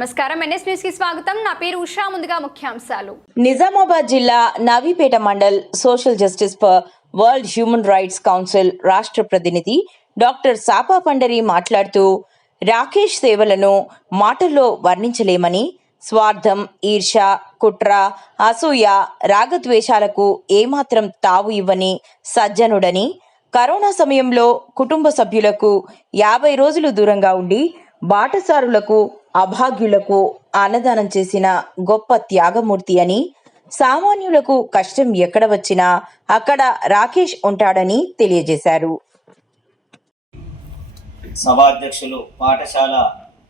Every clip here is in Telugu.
నమస్కారం, ఎన్ఎస్ న్యూస్ కి స్వాగతం. నా పేరు ఉషా. ముందుగా ముఖ్యాంశాలు. నిజామాబాద్ జిల్లా Navipet mandal social justice for world human rights council రాష్ట్ర ప్రతినిధి డాక్టర్ సాపా పండరి మాట్లాడుతూ, రాకేష్ సేవలను మాటల్లో వర్ణించలేమని, స్వార్థం, ఈర్ష, కుట్ర, అసూయ, రాగద్వేషాలకు ఏమాత్రం తావు ఇవ్వని సజ్జనుడని, కరోనా సమయంలో కుటుంబ సభ్యులకు 50 రోజులు దూరంగా ఉండి బాటసారులకు, అభాగ్యులకు అన్నదానం చేసిన గొప్ప త్యాగమూర్తి అని, సామాన్యులకు కష్టం ఎక్కడ వచ్చినా అక్కడ రాకేష్ ఉంటాడని తెలియజేశారు. సభాధ్యక్షులు పాఠశాల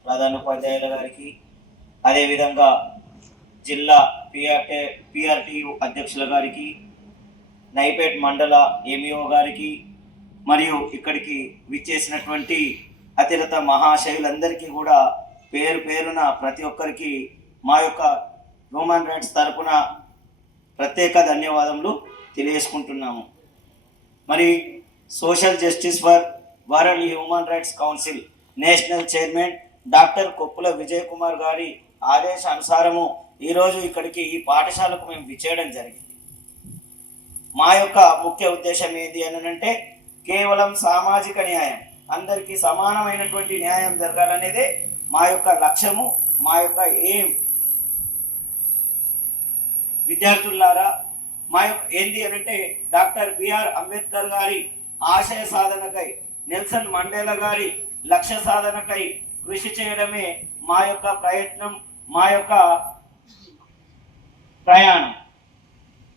ప్రధానోపాధ్యాయుల గారికి, అదేవిధంగా జిల్లా పిఆర్టీయు అధ్యక్షుల గారికి, నైపేట్ మండల ఎంఈఓ గారికి, మరియు ఇక్కడికి విచ్చేసినటువంటి అతిరత మహాశయులందరికీ కూడా పేరు పేరున ప్రతి ఒక్కరికి మా యొక్క హ్యూమన్ రైట్స్ తరపున ప్రత్యేక ధన్యవాదములు తెలియజేసుకుంటున్నాము. మరి social justice for world human rights council national chairman doctor Koppula Vijay Kumar గారి ఆదేశానుసారము ఈరోజు ఇక్కడికి ఈ పాఠశాలకు మేము విచ్చేయడం జరిగింది. మా యొక్క ముఖ్య ఉద్దేశం ఏంటి అని అంటే, కేవలం సామాజిక న్యాయం, అందరికీ సమానమైనటువంటి న్యాయం జరగాలనేదే మా యొక్క లక్ష్యము, మా యొక్క ఎయిమ్. విద్యార్థులారా, మా యొక్క ఏంటి అని అంటే, డాక్టర్ బిఆర్ అంబేద్కర్ గారి ఆశయ సాధనకై, నెల్సన్ మండేలా గారి లక్ష్య సాధనకై కృషి చేయడమే మా యొక్క ప్రయత్నం, మా యొక్క ప్రయాణం.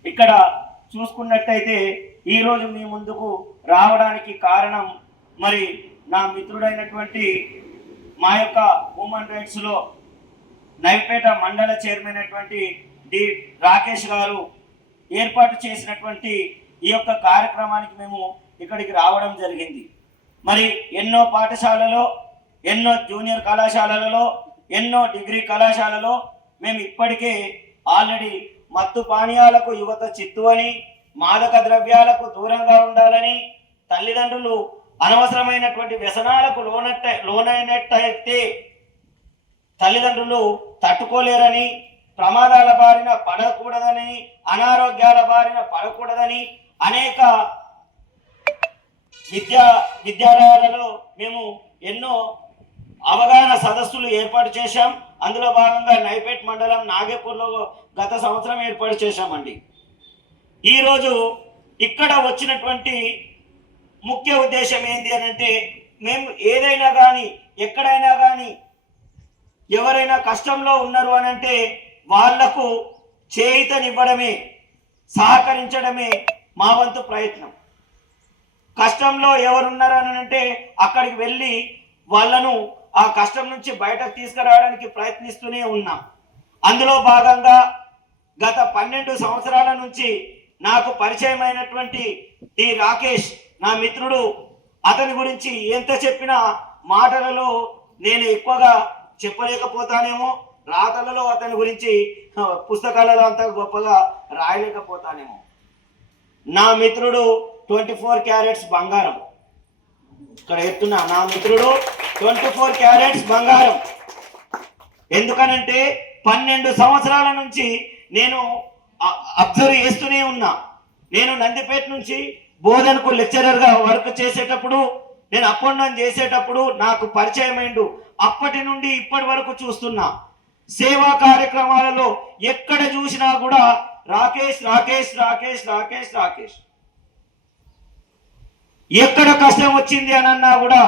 ఇక్కడ చూసుకున్నట్టయితే ఈరోజు మీ ముందుకు రావడానికి కారణం, మరి నా మిత్రుడైనటువంటి మా యొక్క హ్యూమన్ రైట్స్లో నైపేట మండల చైర్మన్ అయినటువంటి డి రాకేష్ గారు ఏర్పాటు చేసినటువంటి ఈ యొక్క కార్యక్రమానికి మేము ఇక్కడికి రావడం జరిగింది. మరి ఎన్నో పాఠశాలలో, ఎన్నో జూనియర్ కళాశాలలలో, ఎన్నో డిగ్రీ కళాశాలలో మేము ఇప్పటికే ఆల్రెడీ మత్తు పానీయాలకు యువత చిత్తు అని, మాదక ద్రవ్యాలకు దూరంగా ఉండాలని, తల్లిదండ్రులు అనవసరమైనటువంటి వ్యసనాలకు లోనైనట్టయితే తల్లిదండ్రులు తట్టుకోలేరని, ప్రమాదాల బారిన పడకూడదని, అనారోగ్యాల బారిన పడకూడదని అనేక విద్యాలయాలలో మేము ఎన్నో అవగాహన సదస్సులు ఏర్పాటు చేశాం. అందులో భాగంగా నైపేట్ మండలం నాగేపూర్లో గత సంవత్సరం ఏర్పాటు చేశామండి. ఈరోజు ఇక్కడ వచ్చినటువంటి ముఖ్య ఉద్దేశం ఏంటి అని అంటే, మేము ఏదైనా కానీ, ఎక్కడైనా కానీ ఎవరైనా కష్టంలో ఉన్నారు అని అంటే వాళ్లకు చేయూతనివ్వడమే, సహకరించడమే మా వంతు ప్రయత్నం. కష్టంలో ఎవరున్నారు అని అంటే అక్కడికి వెళ్ళి వాళ్ళను ఆ కష్టం నుంచి బయటకు తీసుకురావడానికి ప్రయత్నిస్తూనే ఉన్నాం. అందులో భాగంగా గత 12 సంవత్సరాల నుంచి నాకు పరిచయమైనటువంటి ఈ రాకేష్ నా మిత్రుడు. అతని గురించి ఎంత చెప్పినా మాటలలో నేను ఎక్కువగా చెప్పలేకపోతానేమో, రాతలలో అతని గురించి పుస్తకాలలో అంత గొప్పగా రాయలేకపోతానేమో. నా మిత్రుడు 24 క్యారెట్స్ బంగారం. ఇక్కడ ఎత్తున్నా, నా మిత్రుడు 24 క్యారెట్స్ బంగారం. ఎందుకనంటే 12 సంవత్సరాల నుంచి నేను అబ్జర్వ్ చేస్తూనే ఉన్నా. నేను నందిపేట నుంచి బోధనకు లెక్చరర్గా వర్క్ చేసేటప్పుడు, నేను అప్ అండ్ డౌన్ చేసేటప్పుడు నాకు పరిచయమైండు. అప్పటి నుండి ఇప్పటి వరకు చూస్తున్నా. సేవా కార్యక్రమాలలో ఎక్కడ చూసినా కూడా రాకేష్ రాకేష్ రాకేష్ రాకేష్ రాకేష్. ఎక్కడ కష్టం వచ్చింది అని అన్నా కూడా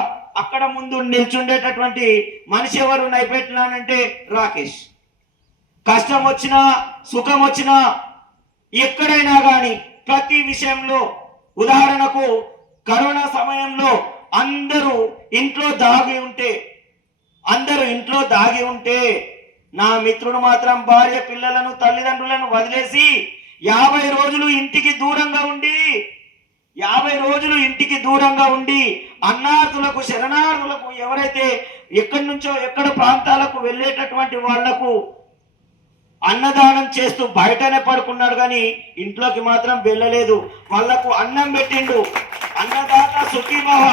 అక్కడ ముందు నిల్చుండేటటువంటి మనిషి ఎవరు నైపెట్టినానంటే రాకేష్. కష్టం వచ్చినా, సుఖం వచ్చినా, ఎక్కడైనా కానీ ప్రతి విషయంలో, ఉదాహరణకు కరోనా సమయంలో అందరూ ఇంట్లో దాగి ఉంటే నా మిత్రుడు మాత్రం భార్య, పిల్లలను, తల్లిదండ్రులను వదిలేసి 50 రోజులు ఇంటికి దూరంగా ఉండి అన్నార్థులకు, శరణార్థులకు, ఎవరైతే ఎక్కడి నుంచో ఎక్కడ ప్రాంతాలకు వెళ్ళేటటువంటి వాళ్లకు అన్నదానం చేస్తూ బయటనే పడుకున్నాడు, కానీ ఇంట్లోకి మాత్రం వెళ్ళలేదు. వాళ్లకు అన్నం పెట్టిండు. అన్నదాత సుఖీభవ.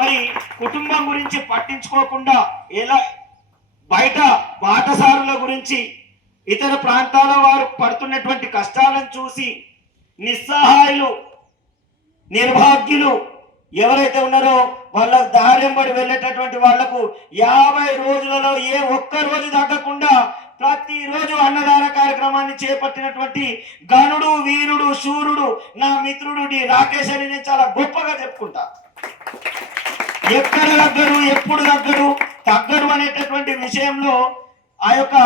మరి కుటుంబం గురించి పట్టించుకోకుండా ఎలా బయట బాటసారుల గురించి, ఇతర ప్రాంతాల వారు పడుతున్నటువంటి కష్టాలను చూసి నిస్సహాయులు, నిర్భాగ్యులు ఎవరైతే ఉన్నారో వాళ్ళ దారింబడి వెళ్ళేటటువంటి వాళ్లకు 50 రోజులలో ఏ ఒక్క రోజు తగ్గకుండా ప్రతిరోజు అన్నదాన కార్యక్రమాన్ని చేపట్టినటువంటి గనుడు, వీరుడు, శూరుడు నా మిత్రుడు డి రాకేష్ అని నేను చాలా గొప్పగా చెప్పుకుంటా. ఎక్కడ తగ్గడు, ఎప్పుడు తగ్గడు అనేటటువంటి విషయంలో ఆ యొక్క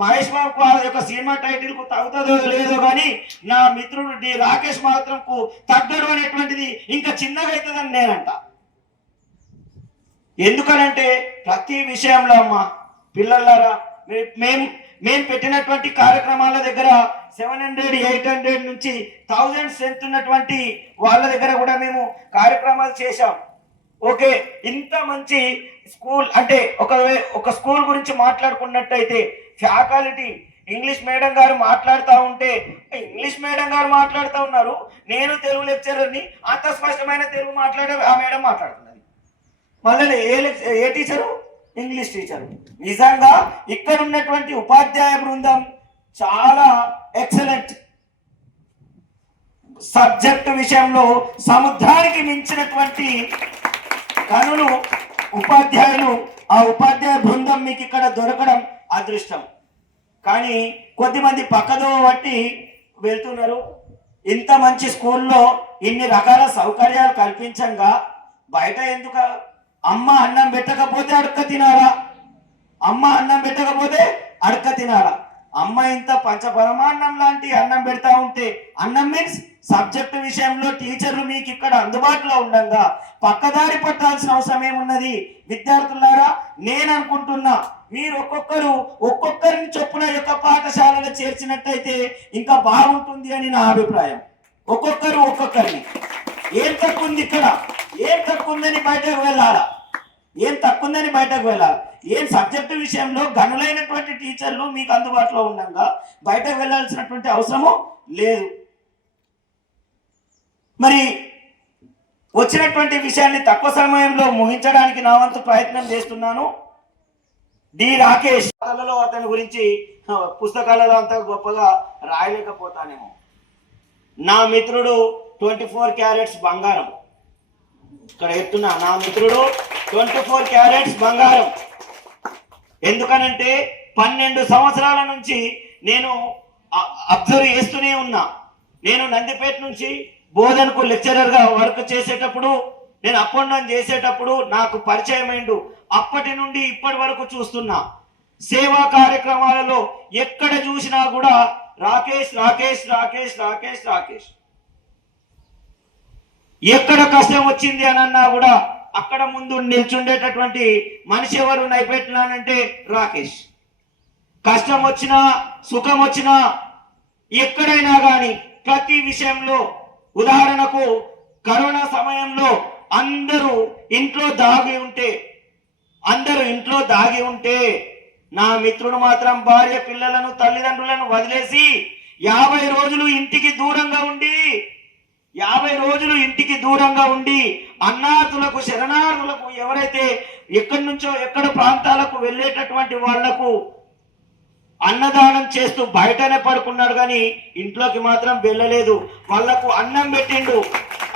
మహేష్ బాబుకు ఆ యొక్క సినిమా టైటిల్ కు తగ్గుతుందో లేదో కానీ నా మిత్రుడు డి రాకేష్ మాత్రంకు తగ్గడు అనేటువంటిది ఇంకా చిన్నగా అవుతుందని నేనంట. ఎందుకనంటే ప్రతి విషయంలో అమ్మ పిల్లలారా, మేము పెట్టినటువంటి కార్యక్రమాల దగ్గర 700, 800 నుంచి 1000 స్ట్రెంత్ ఉన్నటువంటి వాళ్ళ దగ్గర కూడా మేము కార్యక్రమాలు చేశాం. ఓకే, ఇంత మంచి స్కూల్ అంటే ఒక స్కూల్ గురించి మాట్లాడుకున్నట్టయితే ఫ్యాకల్టీ ఇంగ్లీష్ మేడం గారు మాట్లాడుతూ ఉంటే ఇంగ్లీష్ మేడం గారు మాట్లాడుతూ ఉన్నారు, నేను తెలుగు లెక్చరర్ని, అంత స్పష్టమైన తెలుగు మాట్లాడే ఆ మేడం మాట్లాడుతున్నది. మళ్ళీ ఏ టీచరు? English teacher. నిజంగా ఇక్కడ ఉన్నటువంటి ఉపాధ్యాయ బృందం చాలా ఎక్సలెంట్. సబ్జెక్ట్ విషయంలో సముద్రానికి మించినటువంటి కనులు ఉపాధ్యాయులు, ఆ ఉపాధ్యాయ బృందం మీకు ఇక్కడ దొరకడం అదృష్టం. కానీ కొద్దిమంది పక్కదో బట్టి వెళ్తున్నారు. ఇంత మంచి స్కూల్లో ఇన్ని రకాల సౌకర్యాలు కల్పించంగా బయట ఎందుకు? అమ్మ అన్నం పెట్టకపోతే అడక తినాలా? అమ్మ అన్నం పెట్టకపోతే అడక తినాలా? అమ్మ ఇంత పంచపరమాన్నం లాంటి అన్నం పెడతా ఉంటే, అన్నం మీన్స్ సబ్జెక్టు విషయంలో టీచర్లు మీకు ఇక్కడ అందుబాటులో ఉండగా పక్కదారి పట్టాల్సిన అవసరం ఏమున్నది? విద్యార్థులారా, నేను అనుకుంటున్నా మీరు ఒక్కొక్కరిని చొప్పున యొక్క పాఠశాలలో చేర్చినట్టయితే ఇంకా బాగుంటుంది అని నా అభిప్రాయం. ఒక్కొక్కరిని. ఏం తక్కువ ఉంది ఇక్కడ? ఏం తక్కువ ఉందని బయటకు వెళ్ళాలా? ఏం సబ్జెక్టు విషయంలో గనులైనటువంటి టీచర్లు మీకు అందుబాటులో ఉండగా బయటకు వెళ్ళాల్సినటువంటి అవసరము లేదు. మరి వచ్చినటువంటి విషయాన్ని తక్కువ సమయంలో ముగించడానికి నా వంతు ప్రయత్నం చేస్తున్నాను. డి రాకేష్ కథలలో అతని గురించి పుస్తకాలలో అంత గొప్పగా రాయలేకపోతానేమో. నా మిత్రుడు 24 క్యారెట్స్ బంగారం. ఇక్కడ చెప్తున్నా, నా మిత్రుడు 24 క్యారెట్స్ బంగారం. ఎందుకనంటే 12 సంవత్సరాల నుంచి నేను అబ్జర్వ్ చేస్తూనే ఉన్నా. నేను నందిపేట నుంచి బోధనకు లెక్చరర్గా వర్క్ చేసేటప్పుడు, నేను అప్ అండ్ డౌన్ చేసేటప్పుడు నాకు పరిచయం అయిండు. అప్పటి నుండి ఇప్పటి వరకు చూస్తున్నా. సేవా కార్యక్రమాలలో ఎక్కడ చూసినా కూడా రాకేష్ రాకేష్ రాకేష్ రాకేష్ రాకేష్. ఎక్కడ కష్టం వచ్చింది అని అన్నా కూడా అక్కడ ముందు నిల్చుండేటటువంటి మనిషి ఎవరు నైపెట్టినానంటే రాకేష్. కష్టం వచ్చినా సుఖం వచ్చినా ఎక్కడైనా కానీ ప్రతి విషయంలో, ఉదాహరణకు కరోనా సమయంలో అందరూ ఇంట్లో దాగి ఉంటే నా మిత్రుడు మాత్రం భార్య, పిల్లలను, తల్లిదండ్రులను వదిలేసి 50 రోజులు ఇంటికి దూరంగా ఉండి అన్నార్థులకు, శరణార్థులకు, ఎవరైతే ఎక్కడి నుంచో ఎక్కడ ప్రాంతాలకు వెళ్ళేటటువంటి వాళ్లకు అన్నదానం చేస్తూ బయటనే పడుకున్నాడు, కానీ ఇంట్లోకి మాత్రం వెళ్ళలేదు. వాళ్లకు అన్నం పెట్టిండు.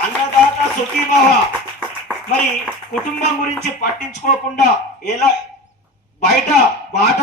అన్నదాత సుఖీభవ. మరి కుటుంబం గురించి పట్టించుకోకుండా ఎలా బయట బాట